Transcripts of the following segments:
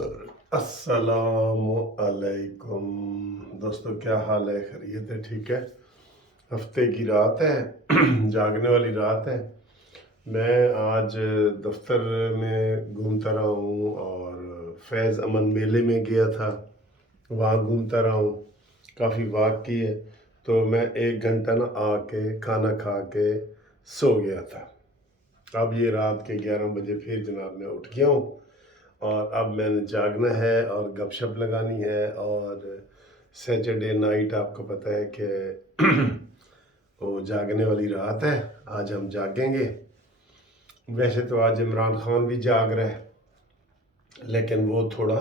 السلام علیکم دوستو، کیا حال ہے؟ خیریت ہے؟ ٹھیک ہے؟ ہفتے کی رات ہے، جاگنے والی رات ہے۔ میں آج دفتر میں گھومتا رہا ہوں اور فیض امن میلے میں گیا تھا، وہاں گھومتا رہا ہوں، کافی واک کی ہے۔ تو میں 1 گھنٹہ آ کے کھانا کھا کے سو گیا تھا۔ اب یہ رات کے 11 بجے پھر جناب میں اٹھ گیا ہوں، اور اب میں نے جاگنا ہے اور گپ شپ لگانی ہے۔ اور سیٹرڈے نائٹ آپ کو پتہ ہے کہ وہ جاگنے والی رات ہے، آج ہم جاگیں گے۔ ویسے تو آج عمران خان بھی جاگ رہا ہے، لیکن وہ تھوڑا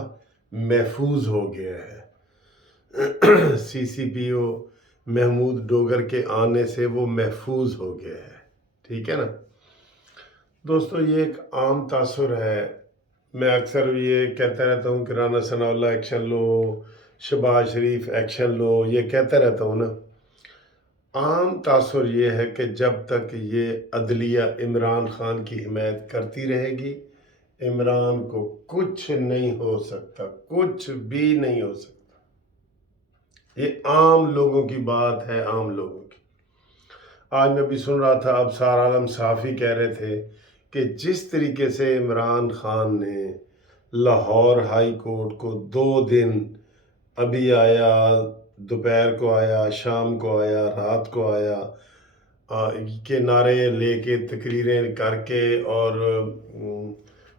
محفوظ ہو گیا ہے۔ سی پی او محمود ڈوگر کے آنے سے وہ محفوظ ہو گیا ہے، ٹھیک ہے نا دوستو؟ یہ ایک عام تاثر ہے۔ میں اکثر یہ کہتا رہتا ہوں کہ رانا ثناء اللہ ایکشن لو، شہباز شریف ایکشن لو، یہ کہتا رہتا ہوں نا۔ عام تاثر یہ ہے کہ جب تک یہ عدلیہ عمران خان کی حمایت کرتی رہے گی، عمران کو کچھ نہیں ہو سکتا، کچھ بھی نہیں ہو سکتا۔ یہ عام لوگوں کی بات ہے، عام لوگوں کی۔ آج میں بھی سن رہا تھا، ابصار عالم صحافی کہہ رہے تھے کہ جس طریقے سے عمران خان نے لاہور ہائی کورٹ کو 2 دن، ابھی آیا، دوپہر کو آیا، شام کو آیا، رات کو آیا، کے نعرے لے کے، تقریریں کر کے، اور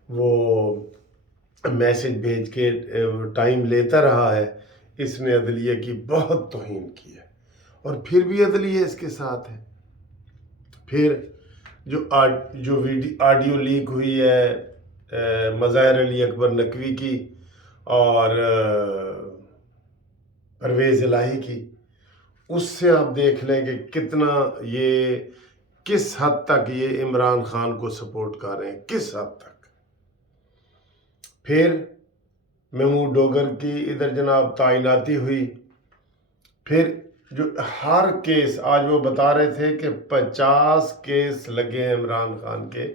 وہ میسج بھیج کے ٹائم لیتا رہا ہے، اس نے عدلیہ کی بہت توہین کی ہے۔ اور پھر بھی عدلیہ اس کے ساتھ ہے۔ پھر جو آڈیو لیک ہوئی ہے مظاہر علی اکبر نقوی کی اور پرویز الہی کی، اس سے آپ دیکھ لیں کہ کتنا یہ، کس حد تک یہ عمران خان کو سپورٹ کر رہے ہیں، کس حد تک۔ پھر محمود ڈوگر کی ادھر جناب تعیناتی ہوئی۔ پھر جو ہر کیس، آج وہ بتا رہے تھے کہ 50 کیس لگے ہیں عمران خان کے،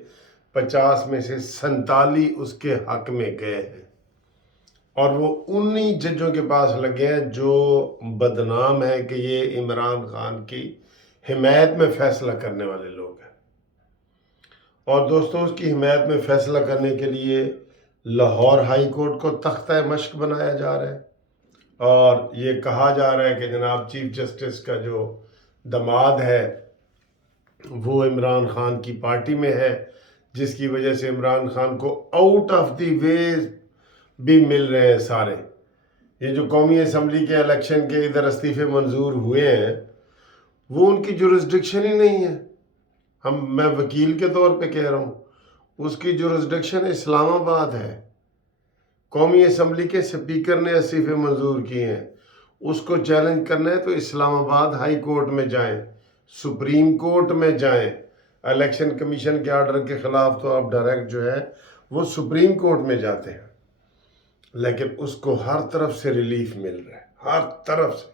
50 میں سے 47 اس کے حق میں گئے ہیں، اور وہ انہی ججوں کے پاس لگے ہیں جو بدنام ہے کہ یہ عمران خان کی حمایت میں فیصلہ کرنے والے لوگ ہیں۔ اور دوستوں، اس کی حمایت میں فیصلہ کرنے کے لیے لاہور ہائی کورٹ کو تختہ مشق بنایا جا رہا ہے، اور یہ کہا جا رہا ہے کہ جناب چیف جسٹس کا جو داماد ہے وہ عمران خان کی پارٹی میں ہے، جس کی وجہ سے عمران خان کو آؤٹ آف دی وے بھی مل رہے ہیں سارے۔ یہ جو قومی اسمبلی کے الیکشن کے ادھر استعفے منظور ہوئے ہیں، وہ ان کی جورسڈکشن ہی نہیں ہے۔ میں وکیل کے طور پہ کہہ رہا ہوں، اس کی جورسڈکشن اسلام آباد ہے۔ قومی اسمبلی کے سپیکر نے استعفے منظور کیے ہیں، اس کو چیلنج کرنا ہے تو اسلام آباد ہائی کورٹ میں جائیں، سپریم کورٹ میں جائیں۔ الیکشن کمیشن کے آرڈر کے خلاف تو آپ ڈائریکٹ جو ہے وہ سپریم کورٹ میں جاتے ہیں، لیکن اس کو ہر طرف سے ریلیف مل رہا ہے، ہر طرف سے۔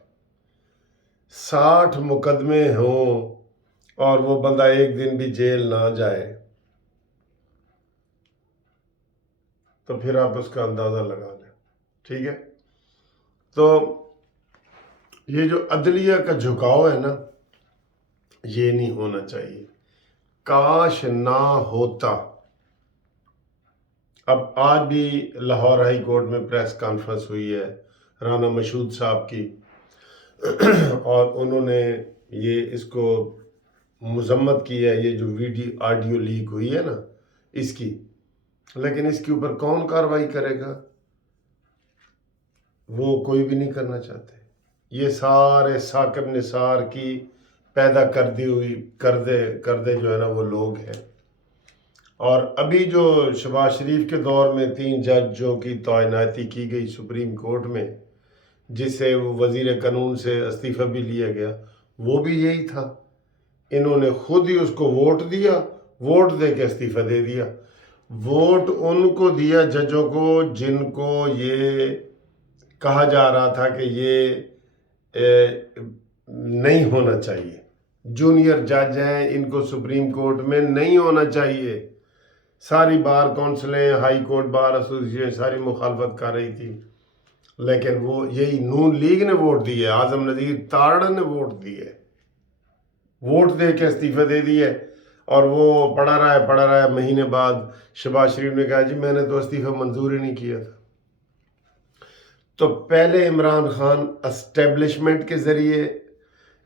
60 مقدمے ہوں اور وہ بندہ ایک دن بھی جیل نہ جائے، تو پھر آپ اس کا اندازہ لگا لیں، ٹھیک ہے؟ تو یہ جو عدلیہ کا جھکاؤ ہے نا، یہ نہیں ہونا چاہیے، کاش نہ ہوتا۔ اب آج بھی لاہور ہائی کورٹ میں پریس کانفرنس ہوئی ہے رانا مشہود صاحب کی، اور انہوں نے یہ اس کو مذمت کی ہے، یہ جو آڈیو لیک ہوئی ہے نا اس کی، لیکن اس کے اوپر کون کارروائی کرے گا؟ وہ کوئی بھی نہیں کرنا چاہتے۔ یہ سارے ثاقب نثار کی پیدا کردے جو ہے نا وہ لوگ ہیں۔ اور ابھی جو شہباز شریف کے دور میں 3 ججوں کی تعیناتی کی گئی سپریم کورٹ میں، جس سے وہ وزیر قانون سے استعفیٰ بھی لیا گیا، وہ بھی یہی تھا۔ انہوں نے خود ہی اس کو ووٹ دیا، ووٹ دے کے استعفیٰ دے دیا۔ ووٹ ان کو دیا ججوں کو جن کو یہ کہا جا رہا تھا کہ یہ نہیں ہونا چاہیے، جونیئر جج ہیں، ان کو سپریم کورٹ میں نہیں ہونا چاہیے۔ ساری بار کونسلیں، ہائی کورٹ بار ایسوسیشن ساری مخالفت کر رہی تھی، لیکن وہ یہی نون لیگ نے ووٹ دی ہے، اعظم نذیر تارڑ نے ووٹ دی ہے، ووٹ دے کے استعفے دے دی ہے، اور وہ پڑھا رہا ہے مہینے بعد شہباز شریف نے کہا جی میں نے تو استعفے منظور ہی نہیں کیا تھا۔ تو پہلے عمران خان اسٹیبلشمنٹ کے ذریعے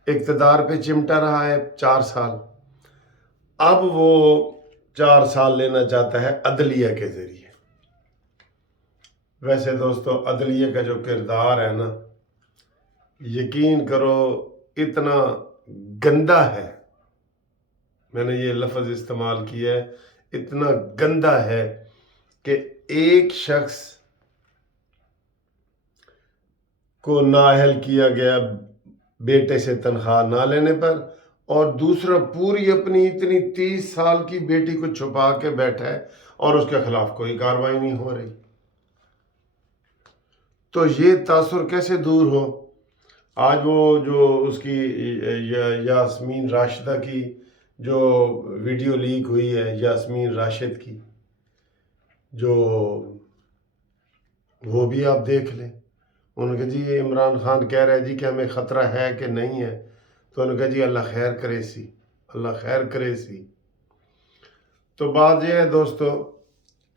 اقتدار پہ چمٹا رہا ہے 4 سال، اب وہ 4 سال لینا چاہتا ہے عدلیہ کے ذریعے۔ ویسے دوستو عدلیہ کا جو کردار ہے نا، یقین کرو اتنا گندا ہے، میں نے یہ لفظ استعمال کیا ہے، اتنا گندا ہے کہ ایک شخص کو نااہل کیا گیا بیٹے سے تنخواہ نہ لینے پر، اور دوسرا پوری اپنی اتنی 30 سال کی بیٹی کو چھپا کے بیٹھا ہے اور اس کے خلاف کوئی کارروائی نہیں ہو رہی۔ تو یہ تاثر کیسے دور ہو؟ آج وہ جو اس کی یاسمین راشدہ کی جو ویڈیو لیک ہوئی ہے، یاسمین راشد کی، جو وہ بھی آپ دیکھ لیں۔ انہوں نے کہا جی یہ عمران خان کہہ رہا ہے جی کہ ہمیں خطرہ ہے کہ نہیں ہے، تو انہوں نے کہا جی اللہ خیر کرے سی، اللہ خیر کرے سی۔ تو بات یہ ہے دوستو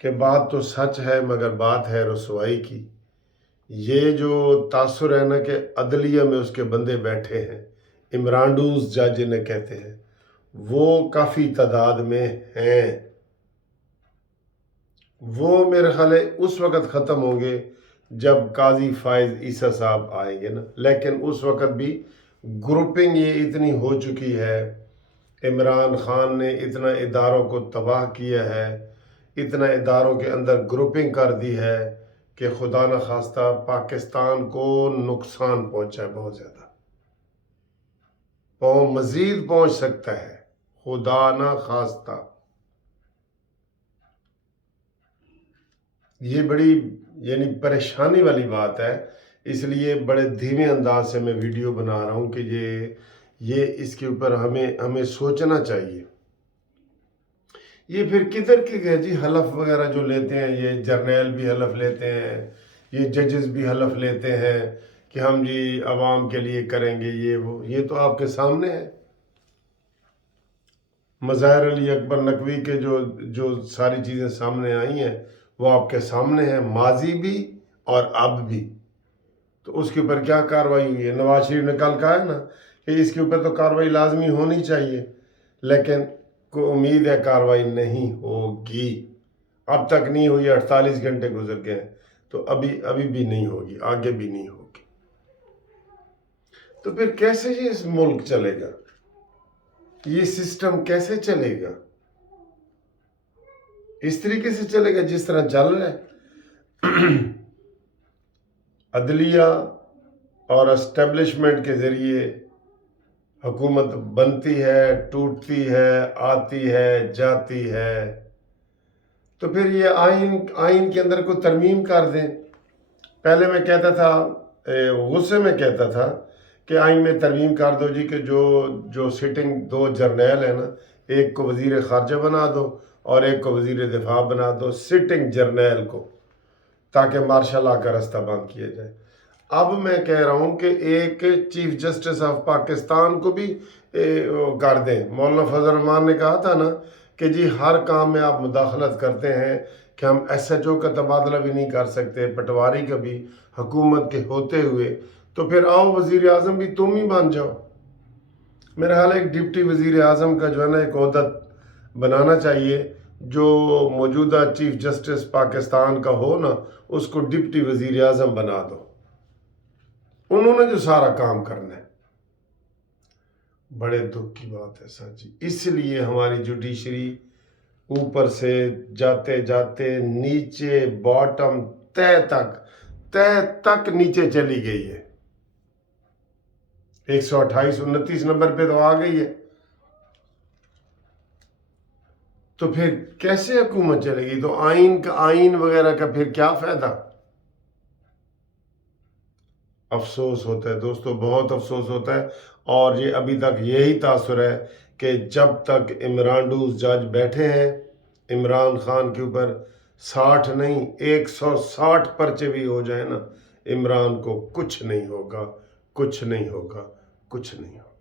کہ بات تو سچ ہے مگر بات ہے رسوائی کی۔ یہ جو تاثر ہے نا کہ عدلیہ میں اس کے بندے بیٹھے ہیں، عمرانڈوز جج جنہیں کہتے ہیں، وہ کافی تعداد میں ہیں۔ وہ میرے خیال ہے اس وقت ختم ہوں گے جب قاضی فائز عیسیٰ صاحب آئیں گے نا، لیکن اس وقت بھی گروپنگ یہ اتنی ہو چکی ہے، عمران خان نے اتنا اداروں کو تباہ کیا ہے، اتنا اداروں کے اندر گروپنگ کر دی ہے کہ خدا نہ خواستہ پاکستان کو نقصان پہنچا ہے بہت زیادہ، مزید پہنچ سکتا ہے خدا نہ خواستہ۔ یہ بڑی پریشانی والی بات ہے، اس لیے بڑے دھیمے انداز سے میں ویڈیو بنا رہا ہوں کہ یہ اس کے اوپر ہمیں سوچنا چاہیے۔ یہ پھر کدھر کے گئے جی حلف وغیرہ جو لیتے ہیں، یہ جرنیل بھی حلف لیتے ہیں، یہ ججز بھی حلف لیتے ہیں کہ ہم جی عوام کے لیے کریں گے یہ تو آپ کے سامنے ہے۔ مظاہر علی اکبر نقوی کے جو ساری چیزیں سامنے آئی ہیں وہ آپ کے سامنے ہے، ماضی بھی اور اب بھی۔ تو اس کے اوپر کیا کارروائی ہوئی ہے؟ نواز شریف نے کل کہا ہے نا کہ اس کے اوپر تو کارروائی لازمی ہونی چاہیے، لیکن کوئی امید ہے کارروائی نہیں ہوگی۔ اب تک نہیں ہوئی، 48 گھنٹے گزر گئے، تو ابھی بھی نہیں ہوگی، آگے بھی نہیں ہوگی۔ تو پھر کیسے یہ اس ملک چلے گا؟ یہ سسٹم کیسے چلے گا؟ اس طریقے سے چلے گا جس طرح چل رہا ہے۔ عدلیہ اور اسٹیبلشمنٹ کے ذریعے حکومت بنتی ہے، ٹوٹتی ہے، آتی ہے، جاتی ہے۔ تو پھر یہ آئین کے اندر کوئی ترمیم کر دیں۔ پہلے میں کہتا تھا، غصے میں کہتا تھا کہ آئین میں ترمیم کر دو جی کہ جو سٹنگ 2 جرنیل ہیں نا، ایک کو وزیر خارجہ بنا دو اور ایک کو وزیر دفاع بنا دو، سٹنگ جرنیل کو، تاکہ مارشل لا کا راستہ بند کیا جائے۔ اب میں کہہ رہا ہوں کہ ایک چیف جسٹس آف پاکستان کو بھی کر دیں۔ مولانا فضل الرحمان نے کہا تھا نا کہ جی ہر کام میں آپ مداخلت کرتے ہیں کہ ہم ایس ایچ او کا تبادلہ بھی نہیں کر سکتے، پٹواری کا بھی، حکومت کے ہوتے ہوئے، تو پھر آؤ وزیر اعظم بھی تم ہی بن جاؤ۔ میرا حال ہے ایک ڈپٹی وزیر اعظم کا جو ہے نا ایک عہدہ بنانا چاہیے، جو موجودہ چیف جسٹس پاکستان کا ہو نا، اس کو ڈپٹی وزیر اعظم بنا دو، انہوں نے جو سارا کام کرنا ہے۔ بڑے دکھ کی بات ہے سر جی، اس لیے ہماری جوڈیشری اوپر سے جاتے جاتے نیچے باٹم تہ تک نیچے چلی گئی ہے۔ 128 29 نمبر پہ تو آ گئی ہے، تو پھر کیسے حکومت چلے گی؟ تو آئین وغیرہ کا پھر کیا فائدہ؟ افسوس ہوتا ہے دوستو، بہت افسوس ہوتا ہے، اور یہ ابھی تک یہی تاثر ہے کہ جب تک عمرانڈوز جج بیٹھے ہیں عمران خان کے اوپر 60 نہیں 160 پرچے بھی ہو جائیں نا، عمران کو کچھ نہیں ہوگا، کچھ نہیں ہوگا، کچھ نہیں ہوگا۔